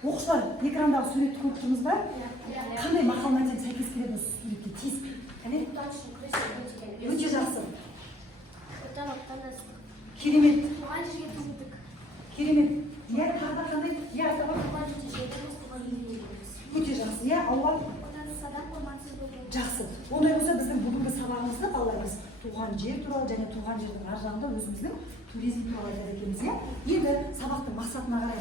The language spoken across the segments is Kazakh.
Оқушылар, экрандағы суретті көріп тұрмыз ба? Қандай мақал мәтелге сәйкес келеді осы суретке? Тез. Өте жақсы. Керемет. Керемет. Иә, тағы қандай? Иә, өте жақсы. Иә, Алла. Жақсы. Ондай болса біздің бүгінгі сабағымызда балаларымыз туған жер туралы және туған жердің ар жағында өзіміздің туризм туралы айтады екенбіз, иә? Енді сабақтың мақсатына қарай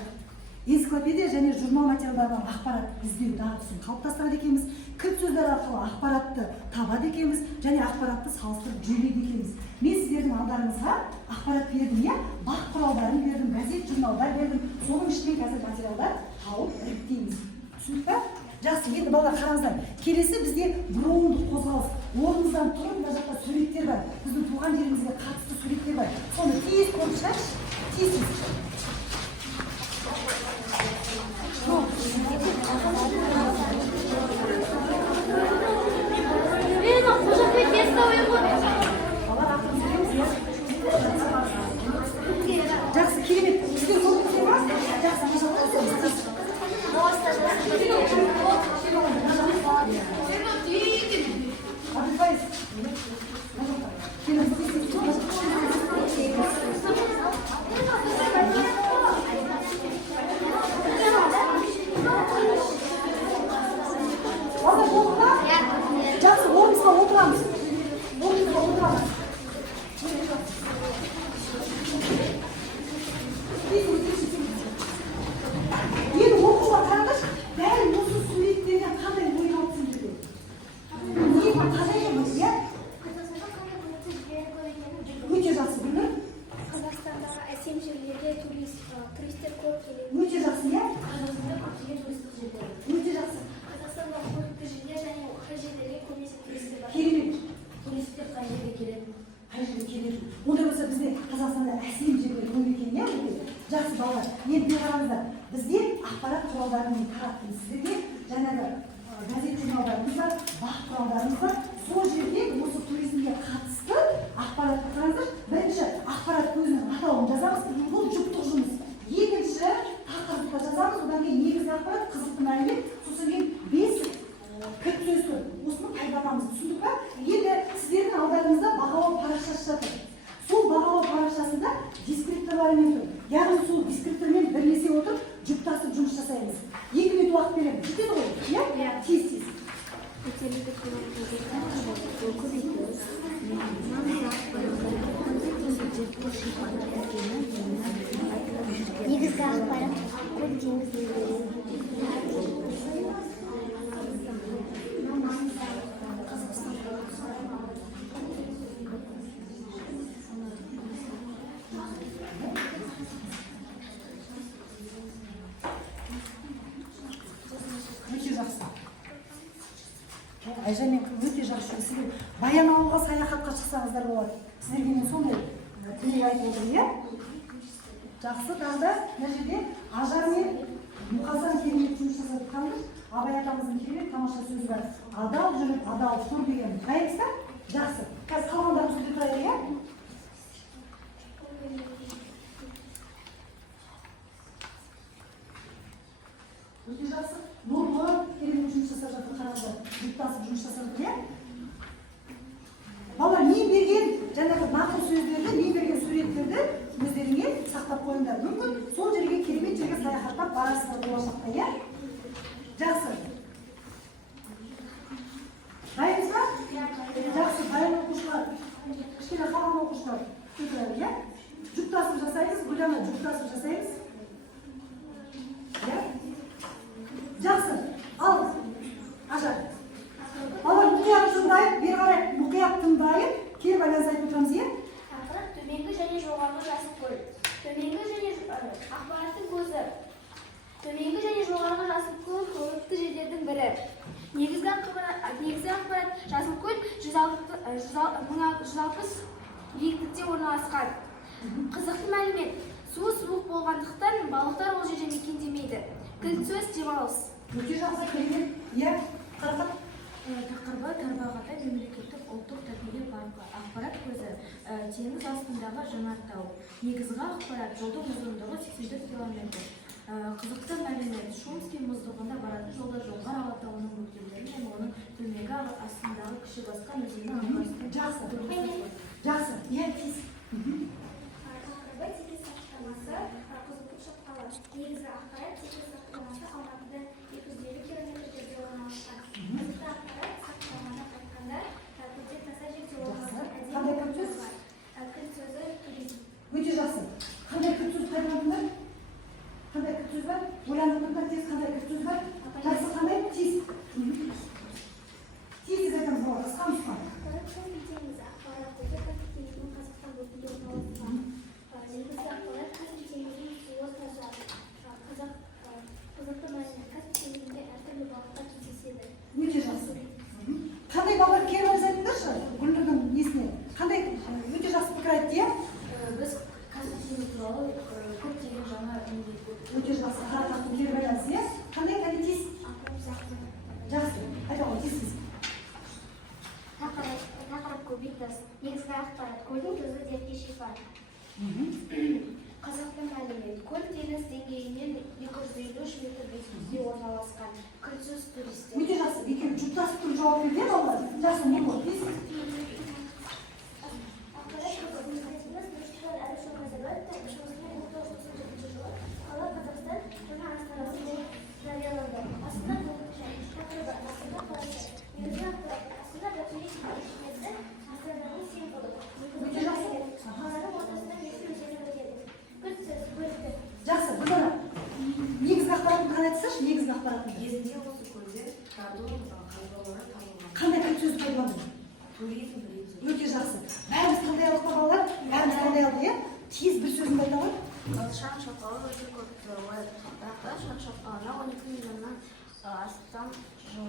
энциклопедия және журнал материалдарынан ақпарат іздеу дағдысын қалыптастырады екенбіз. Кілт сөздер арқылы ақпаратты табады екенбіз және ақпаратты салыстырып жүйелейді екенбіз. Мен сіздердің алдарыңызға ақпарат бердім, иә? Бақ құралдарын бердім, газет, журналдар бердім. Соның ішінен қазір материалдар тауып іріктейміз. Түсінікті пе? Жақсы, енді балалар қараңыздар. Келесі бізде броундық қозғалыс. Орнымыздан тұрып, мына жақта суреттер бар. Біздің туған жерімізге қатысты суреттер бар. Соны тез көріп шығайықшы. Тез. Жақсы, керемет. Сіздер көрдіңіздер ме? Жақсы, жақсы, орнымызға отырамыз. Орнымызға отырамыз. Енді оқушылар қараңдаршы, дәл осы суреттерден қандай ой алып сендерге? Не қандай емес, иә? Өте жақсы, Гүлнұр. Қазақстандағы әсем жерлерге туристер көп келеді. Өте жақсы, иә? Қазақстанда көптеген туристік жерлер. Өте жақсы. Қазақстанда көрікті жерлер және қай жерлерге көбінесе туристер бар. Керемет. Туристер қай жерге келеді? Қай жерге келеді? Ондай болса бізде Қазақстанда әсем жерлер көп екен, иә? Жақсы балалар, енді қараңыздар. Бізде ақпарат құралдарымен тараттым сіздерге. Жаңағы газет журналдарымыз бар, бақ құралдарымыз бар. Сол жерде осы туризмге қатысты ақпаратты қараңыздар. Бірінші ақпарат көзінің атауын жазамыз. Бұл жұптық жұмыс. Екінші тақырыпты жазамыз. Одан кейін негізгі ақпарат, қызықты мәлімет. Сосын кейін 5 кілт сөздер. Осыны пайдаланамыз. Түсіндік пе? Енді сіздердің алдарыңызда бағалау парақшасы жатыр. Сол бағалау парақшасында дескрипторларымен тұр. Яғни сол дескриптормен бірлесе отырып, жұптасып жұмыс жасаймыз. 2 минут уақыт береміз. Жетеді ғой? Иә? Тез. Негізгі ақпарат көп теңіз. Айжанмен өте жақсы. Сіздер Баянауылға саяхатқа шықсаңыздар болады. Сіздерге мен сондай тілек айтып отырмын, иә? Жақсы, тағы да мына жерде Ажар мен Мұқасан керемет жұмыс жасап жатқанбыз. Абай атамыздың керемет тамаша сөзі бар. Адал жүріп, адал тұр деген. Қайыңыз ба? Жақсы. Қазір қалғандарымыз сөйте тұрайық, иә? Өте жақсы. Нұрлы керемет жұмыс жасап жатыр, қараңыздар. Жұптасып жұмыс жасап жатыр, иә? Балалар, мен берген жаңағы нақыл сөздерді, мен берген суреттерді өздеріңе сақтап қойыңдар. Мүмкін сол жерге керемет жерге саяхаттап барасыздар болашақта, иә? Жақсы. Дайынсыз ба? Жақсы, дайын оқушылар. Кішкене қалған оқушылар. Иә? Жұптасып жасаймыз, Гүлдана, жұптасып жасаймыз. Иә? Жақсы. Ал, Ажар. Балалар, мұқият тыңдайық, бері қарай мұқият тыңдайық. Кері байланыс айтып отырамыз, иә? Ақпарат төменгі және жоғарғы жасыл көл. Төменгі және ақпараттың көзі. Төменгі және жоғарғы жасыл көл көрікті жерлердің бірі. Негізгі ақпарат жасыл көл 160 биіктікте орналасқан. Қызықты мәлімет. Суы суық болғандықтан балықтар ол жерде мекендемейді. Кілт сөз демалыс. Өте жақсы, керемет. Иә, қарақат. Тақырыбы Тарбағатай мемлекеттік ұлттық табиғи паркі. Ақпарат көзі теңіз астындағы жанартау. Негізгі ақпарат жолдың ұзындығы 84 км. Қызықты мәлімет: Шумский мұздығында баратын жолда Жоңғар алатауының бөктерлері мен оның төменгі астындағы кіші басқан өзені аңғарсыз. Жақсы. Жақсы. Иә, тез. Тақырыбы текес сақтамасы, Қызылкөл шатқалы. Негізгі ақпарат: текес сақтамасы Алматыдан 250 км жерде орналасқан. Қызықты ақпарат: сақтамадан қайтқанда күлде таза жерде орналасқан Қандай әдемі күл сөз? бар. Күл сөзі туризм. Өте жақсы. Қандай күл сөз пайдаландыңдар? Қандай күл сөз бар? Ойландыңдар, тез қандай күл сөз бар? Жақсы, қандай? Тез. Тез айтамыз олар, қысқа нұсқа. Ақпарат Каспий теңізі. Ақпарат көзі Каспий теңізінің Қазақстан бөлігінде орналасқан. Негізгі ақпарат: Каспий теңізінің суы таза. Қызықты мәлімет: Каспий теңізінде әртүрлі балықтар кездеседі. Өте жақсы. Қандай балалар керуіз айтыңдаршы? Гүлнұрдың несіне? Қандай өте жақсы пікір айтты, иә? Біз Каспий теңізі туралы көптеген жаңа еңбек Өте жақсы. Қарақаттың кері байланысы, иә? Қандай тез? Жақсы. Айта ғой, тез. Тақырып көбейтіс. Негізгі ақпарат: көлдің көзі дертке шифа. Қызықты мәлімет: көл теңіз деңгейінен 253 метр биіктікте орналасқан. Күлсіз туристер. Өте жақсы. Екеуі жұптасып тұрып жауап берді, балалар. Жақсы, не болды? Тез. Ақпарат президентіміз Нұрсұлтан Әбішұлы Назарбаевтың жыл 1997 жылы Қазақстан жаңа астанасы болып жарияланды. Астана тақырыбы: Астана қаласы. Негізгі ақпарат: Астана патриотик мәртебесі Астананың символы. Өте жақсы. Қаланың ортасынан есіл өзені өтеді. Күл сөз көлді. Жақсы. Гүлнұр, негізгі ақпаратын қандай айтсайшы? Негізгі ақпаратын. кезінде осы көлде картон қазбалары табылған. Қандай күл сөз пайдаландың? Туризм. Өте жақсы. Бәріміз қандай алдық балалар? Бәріміз қандай алды, иә? Тез бір сөзін айта ғой. Шаң шатқалы өте көп. Бірақ шаң шатқалына 12 миллионнан астам жыл.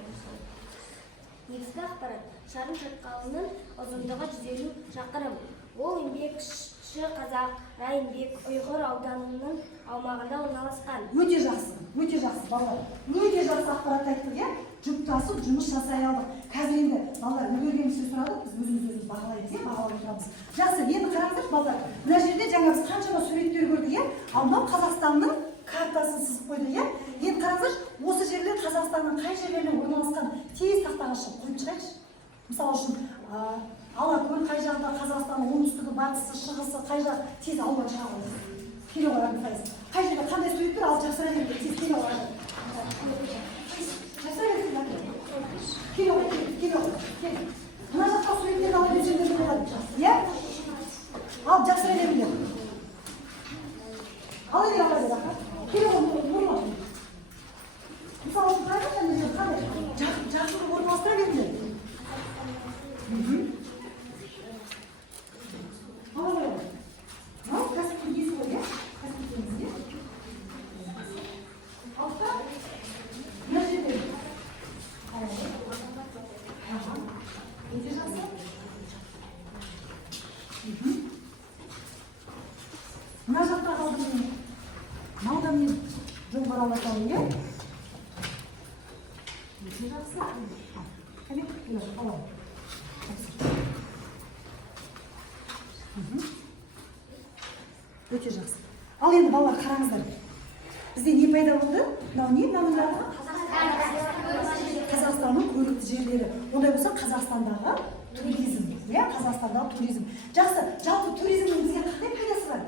Негізгі ақпарат: Шарын шатқалының ұзындығы 150 шақырым. Ол еңбекші қазақ Райымбек Ұйғыр ауданының аумағында орналасқан. Өте жақсы. Өте жақсы балалар. Өте жақсы ақпарат айттық, иә? Жұптасып жұмыс жасай алдық. Қазір енді балалар үлгергенімізді сұрадық, біз өзіміз бағалаймыз, иә? Бағалап отырамыз. Жақсы, енді қараңыздар балалар. Мына жерде жаңа біз қаншама суреттер көрдік, иә? Ал мынау Қазақстанның картасын сызып қойды, иә? Енді қараңыздар, осы жерлер Қазақстанның қай жерлеріне орналасқан тез тақтаға шығып қойып шығайықшы. Мысалы үшін, Алакөл қай жағында, Қазақстанның оңтүстігі, батысы, шығысы, қай жақ тез алуға шыға қойыңыз. Келе қойған қайсы. Қай жерде қандай суреттер алып жақсыра берді, тез келе қойған. Жақсыра берді, келе қой, келе қой. Мына жаққа суреттерді алып өздеріңіз болады. Иә? Алып жақсыра беріңдер. Ала бер, ала бер, аға. Келе қой, нұрлы. Мысалы, қандай жақсы орналастыра беріңдер. Ала бер. Мынау Каспий теңізі ғой, иә? Каспий теңізі, иә? Алта. Мына жерде. Өте жақсы. Мына жақта қалды мен. Мынау да мен Жоңғар алатауы, иә? Өте жақсы. Кәне, мына жаққа аламын. Өте жақсы. Ал енді балалар қараңыздар. Бізде не пайда болды? Мынау не? Мынаның бәрі? Қазақстанның көрікті жерлері. Ондай болса Қазақстандағы туризм. Иә, Қазақстандағы туризм. Жақсы. Жалпы туризмнің бізге қандай пайдасы бар?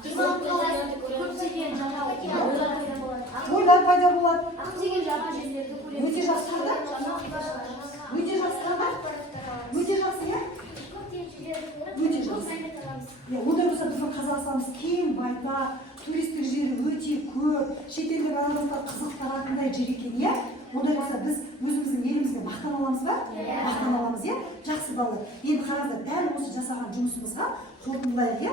Көптеген жаңа Ойлар пайда болады. көптеген жаңа жерлерді көреміз. Өте жақсы қандай? Өте жақсы қандай? Өте жақсы, иә? Өте жақсы. Ондай болса біздің Қазақстанымыз кең, байтақ, туристік жері өте көп, шетелдік адамдар қызықтыратындай жер екен, иә? Ондай болса біз өзіміздің елімізге мақтан аламыз ба? Мақтан аламыз, иә? Жақсы балалар. Енді қараңыздар, дәл осы жасаған жұмысымызға қорытындылайық, иә?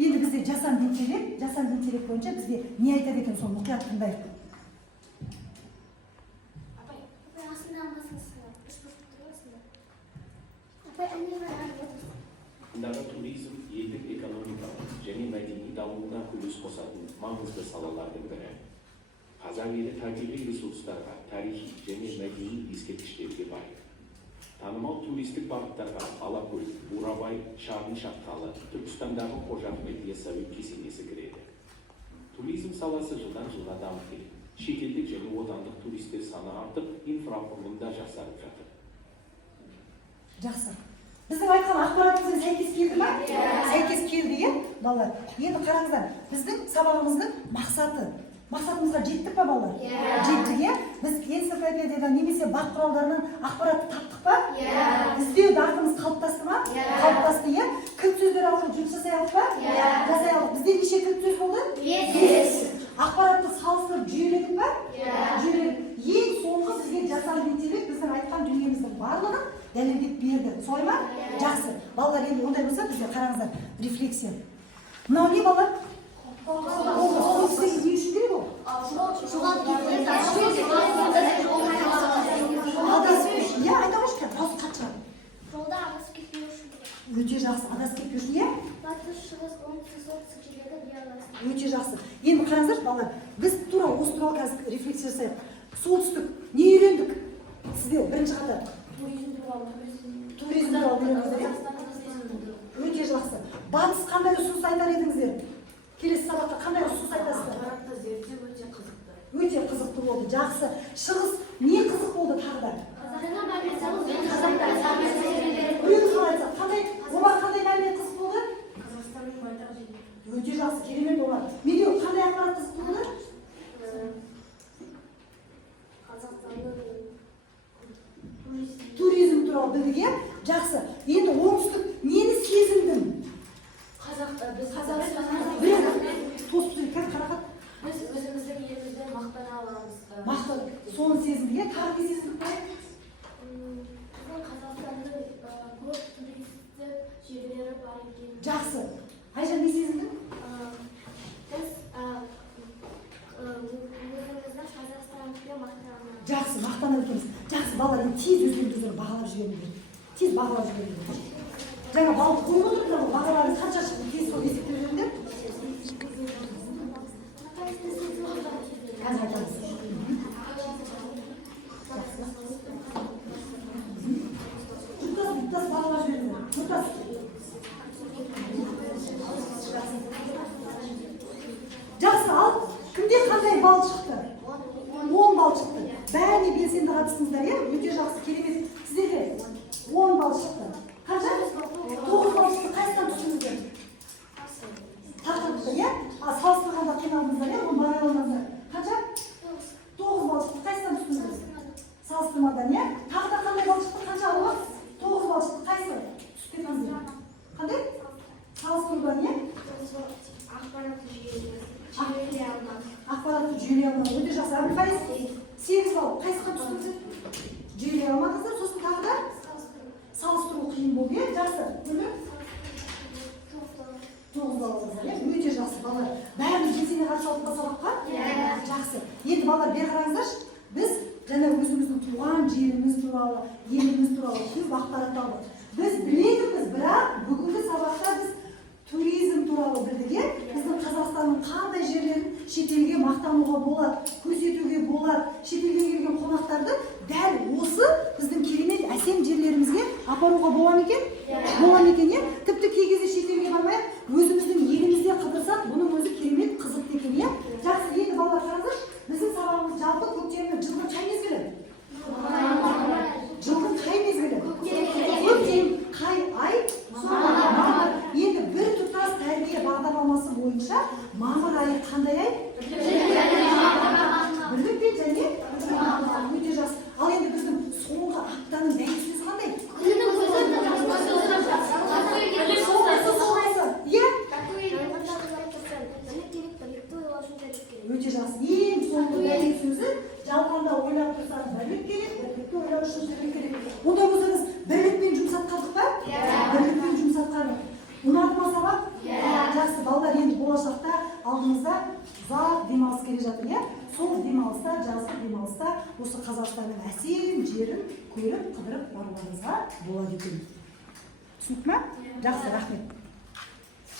Енді бізде жасанды интеллект бойынша бізге не айтады екен, соны мұқият тыңдайық. Мұндағы туризм елдің экономикалық және мәдени дамуына үлес қосатын маңызды салалардың бірі. Қазақ елі табиғи ресурстарға, тарихи және мәдени ескерткіштерге бай. Танымал туристік бағыттарға Алакөл, Бурабай, Шағын Шатқалы, Түркістандағы Қожа Ахмет Яссауи кесенесі кіреді. Туризм саласы жылдан жылға дамып келеді. Шетелдік және отандық туристер саны артып, инфрақұрылым да жақсарып жатыр. Жақсы. Біздің айтқан ақпаратымызға сәйкес келді ма? Сәйкес келді, иә, балалар. Енді қараңыздар, біздің сабағымыздың мақсатымызға жеттік па, балалар? Жеттік, иә? Біз энциклопедиядан немесе бақ құралдарынан ақпаратты таптық па? Іздеу дағдымыз қалыптасты ма? Қалыптасты, иә? Кілт сөздер арқылы жұмыс жасай алдық па? Жасай алдық. Бізде неше кілт сөз болды? 5. Ақпаратты салыстырып жүйеледік па? Жүйеледік. Ең соңғы бізге жасанды интеллект біздің айтқан дүниеміздің барлығын дәлелдеп берді. Солай ма? Жақсы. Балалар, енді ондай болса бізге қараңыздар, рефлексия. Мынау не, балалар? Ол сізге не үшін керек ол? Иә, айтамыз екен, дауыс қатты шығады. Жолда адасып кетпеу үшін керек. Өте жақсы, адасып кетпеу үшін, иә? Батыс, шығыс, оңтүстік, солтүстік жерлерді біле аласың. Өте жақсы. Енді қараңыздар, балалар, біз тура осы туралы қазір рефлексия жасайық. Солтүстік, не үйрендік? Сізде бірінші қатар. Туризм туралы үйрендіңіздер, иә? Өте жақсы. Батыс қандай ұсыныс айтар едіңіздер? Келесі сабақта қандай ұсыныс айтасыздар? Ақпаратты зерттеу өте қызықты. Өте қызықты болды. Жақсы. Шығыс не қызық болды тағы да? Біреуіңіз қалай айтсақ, олар қандай мәлімет қызық болды? Қазақстанның байтақ жері. Өте жақсы, керемет олар. Медеу, қандай ақпарат қызық болды? Туризм туралы білдік, иә? Жақсы. Енді оңтүстік нені сезіндің? Біз өзіміздің елімізбен мақтана аламыз. Мақтан, соны сезінді, иә? Тағы не сезінді бай? Қазақстанның көп туристік жерлері бар екен. Жақсы. Айжан, не сезіндің? Біз өзіміздің Қазақстанмен мақтанамыз. Жақсы, мақтана екенбіз. Жақсы, балалар, тез өздеріңіздер бағалап жіберіңдер. Тез бағалап жіберіңдер. Жаңа балық қойып отырыңдар, бағаларыңыз қанша шықты, тез сол есептеп жіберіңдер. Қазір айтамыз. Жұттас бағалап жіберіңдер. Жұттас. Жақсы, ал кімде қандай бал шықты? 10 бал шықты. Бәріне белсенді қатыстыңыздар, иә? Өте жақсы, керемет. Сіздерге 10 бал шықты. Қанша? 9 бал шықты. Қайсынан түстіңіздер? Тақтан түсті, иә? Салыстырғанда қиналдыңыздар, иә? Оны бағай алмаңыздар. Қанша? 9 бал шықты. Қайсынан түстіңіздер? Салыстырмадан, иә? Тақта қандай бал шықты? Қанша алуға? 9 бал шықты. Қайсы? Түсіп кетіңіздер. Қандай? Салыстырудан, иә? Ақпаратты жүйелей алмады. Өте жақсы. Әбілфайыз 8 бал. Қайсыға түстіңіздер? Жүйелей алмадыңыздар. Сосын тағы да салыстыру қиын болды, иә? Жақсы. Бөлі? 9 бал алдыңыздар, иә? Өте жақсы, балалар. Бәріміз белсене қатысып па сабаққа? Жақсы. Енді балалар, бері қараңыздаршы. Біз жаңа өзіміздің туған жеріміз туралы, еліміз туралы көп ақпарат алдық. Біз білетінбіз, бірақ бүгінгі сабақта біз туризм туралы білдік, иә? Біздің Қазақстанның қандай жерлерін шетелге мақтануға болады, көрсетуге болады, шетелден келген қонақтарды дәл осы біздің керемет әсем жерлерімізге апаруға бола екен? Бола екен, иә? Тіпті кей кезде шетелге бармай, өзіміздің елімізде қыдырсақ, бұның өзі керемет қызықты екен, иә? Жақсы, енді балалар қараңыздар, біздің сабағымыз жалпы көктемгі жылдың қай мезгілі? Жылдың қай мезгілі? Көктем, қай ай? Мамыр. Енді бір тұтас тәрбие бағдарламасы бойынша мамыр айы қандай ай? Бірлікпен және өте жақсы. Ал енді біздің соңғы аптаның дәйексөзі қандай? Өте жақсы. Ең соңғы дәйексөзі жалғанда ойлап тұрсаңыз бірлік керек, бірлікті ойлау үшін бірлік керек. Онда болсаңыз бірлікпен жұмыс атқардық па? Бірлікпен жұмыс атқардық. Ұнады ма сабақ? Жақсы, балалар, енді болашақта алдыңызда ұзақ демалыс келе жатыр, иә? Сол демалыста, жазғы демалыста осы Қазақстанның әсем жерін көріп, қыдырып баруларыңызға болады екен. Түсінік ма? Жақсы, рахмет.